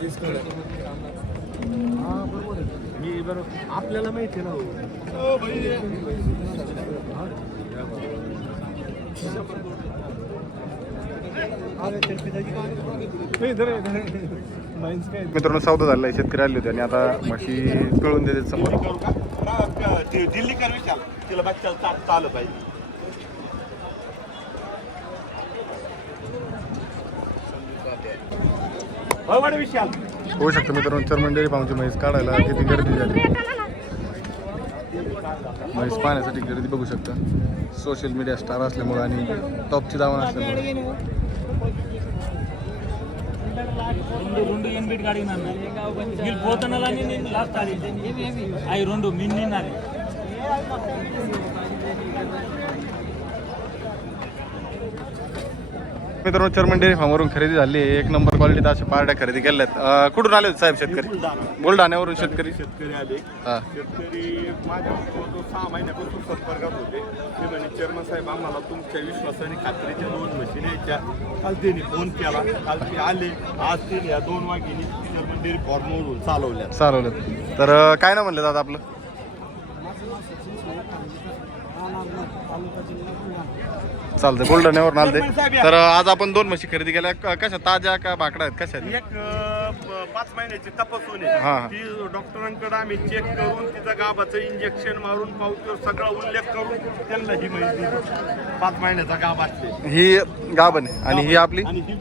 తీసుకోలే मी बरोबर आपल्याला माहिती ना मित्रांनो सौदा झाला आहे, शेतकरी आले होते आणि आता म्हशी पिळून देते समोर. दिल्ली कर विचार तिला बच्चा चालू पाहिजे. विशाल होऊ शकतं मित्रांनो चर्मन डेअरी फार्मची म्हैस काढायला किती गर्दी झाली. म्हैस पाहण्यासाठी गर्दी बघू शकता. सोशल मीडिया स्टार असल्यामुळे आणि टॉपची दावण असल्यामुळे मित्रांनो चर्मन डेअरी फार्मवरून खरेदी झाली आहे. एक नंबर क्वालिटीत अशा पार्ट्या खरेदी केल्यात. कुठून आले होते साहेब शेतकरी? बुलढाण्यावरून शेतकरी आले. शेतकरी माझ्या 6 महिन्यापासून संपर्कात होते. ते म्हणे चेअरमन साहेब आम्हाला तुमच्या विश्वासाने खात्रीच्या 2 म्हशी न्यायच्या. काल त्यांनी फोन केला, काल ते आले. आज ते या 2 वाघिणी चेअरमन डेअरी फार्मवरून चालवल्यात. तर काय ना म्हणलं दादा आपलं? चालतं बुलढाण्यावरून आलते. तर आज आपण 2 म्हशी खरेदी केल्या. कशा ताज्या का भाकड्या आहेत? कशा? एक 5 महिन्याची तपासून आहे. ती डॉक्टरांकडे आम्ही चेक करून तिचं गाभाचं इंजेक्शन मारून पावतीवर सगळा उल्लेख करून त्यांना ही माहिती 5 महिन्याचा गाभ असते. ही गाभण आहे आणि ही आपली आणि ही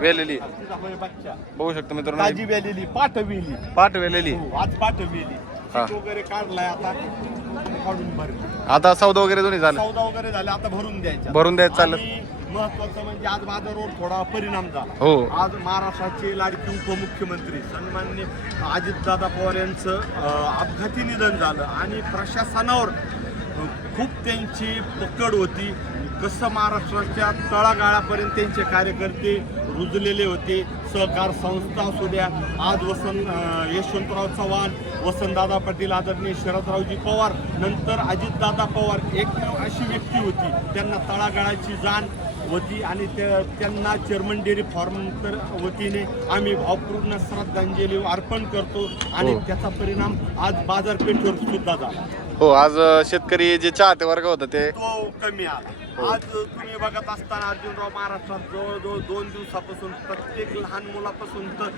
वेलेली तिचा बच्चा बघू शकतो मित्रांनो. ताजी वेलेली पाठ वेलेली आज पाठ वेली वगैरे काढलाय. आता काढून भरली. आता सौदा वगैरे दोन्ही झालं. सौदा वगैरे झाले. आता भरून द्यायचं चाललं. महत्वाचं म्हणजे आज बाजारावर थोडा परिणाम झाला. हो. आज महाराष्ट्राचे लाडके उपमुख्यमंत्री सन्माननीय अजितदादा पवार यांचं अपघाती निधन झालं आणि प्रशासनावर खूप त्यांची पकड होती. कसं महाराष्ट्राच्या तळागाळापर्यंत त्यांचे कार्यकर्ते रुजलेले होते. सहकार संस्था असू द्या. आज यशवंतराव चव्हाण, वसंतदादा पाटील, आदरणीय शरदरावजी पवार, नंतर अजितदादा पवार एकमेव अशी व्यक्ती होती त्यांना तळागाळाची जाण होती आणि त्यांना चेअरमन डेअरी फार्म तर वतीने आम्ही भावपूर्ण श्रद्धांजली अर्पण करतो. आणि त्याचा परिणाम आज बाजारपेठेवर सुद्धा झाला. हो, आज शेतकरी जे चाहते वर्ग होता ते तो कमी आला. आज तुम्ही बघत असताना अर्जुनराव महाराष्ट्रात जवळजवळ 2 दिवसापासून प्रत्येक लहान मुलापासून तर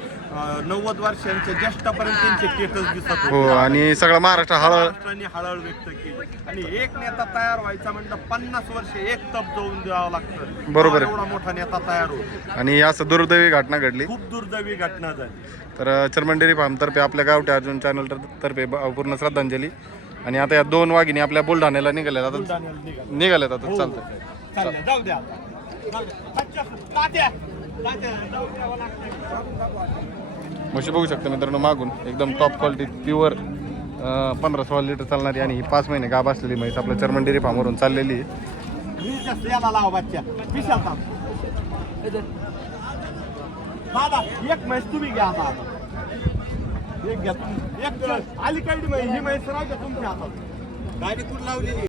90 वर्षांच्या ज्येष्ठापर्यंत त्यांचे स्टेटस दिसत होते. आणि सगळा महाराष्ट्राने हळहळ व्यक्त केली. आणि एक नेता तयार व्हायचा म्हणलं 50 वर्ष एक तप जाऊन द्यावं लागतं. बरोबर. एवढा मोठा नेता तयार होतो. आणि असं दुर्दैवी घटना घडली. खूप दुर्दैवी घटना झाली. तर चर्मन डेअरी फार्म तर्फे आपल्या गावठी अर्जुन चॅनल तर्फे पूर्ण श्रद्धांजली. आणि आता या 2 वाघिणी आपल्या बुलढाण्याला निघाल्यात. आता चालतं. जाऊ द्या. म्हशी बघू शकता मित्रांनो मागून एकदम टॉप क्वालिटी प्युअर 15-16 लिटर चालणारी आणि ही 5 महिने गाभ असलेली म्हैस आपल्या चर्मन डेअरी फार्मवरून चाललेली आहे. एक म्हैस तुम्ही घ्या. एक घ्या. एक अलीकडे ही म्हैस राहू द्या तुमच्या हातात. गाडी कुठं लावलेली?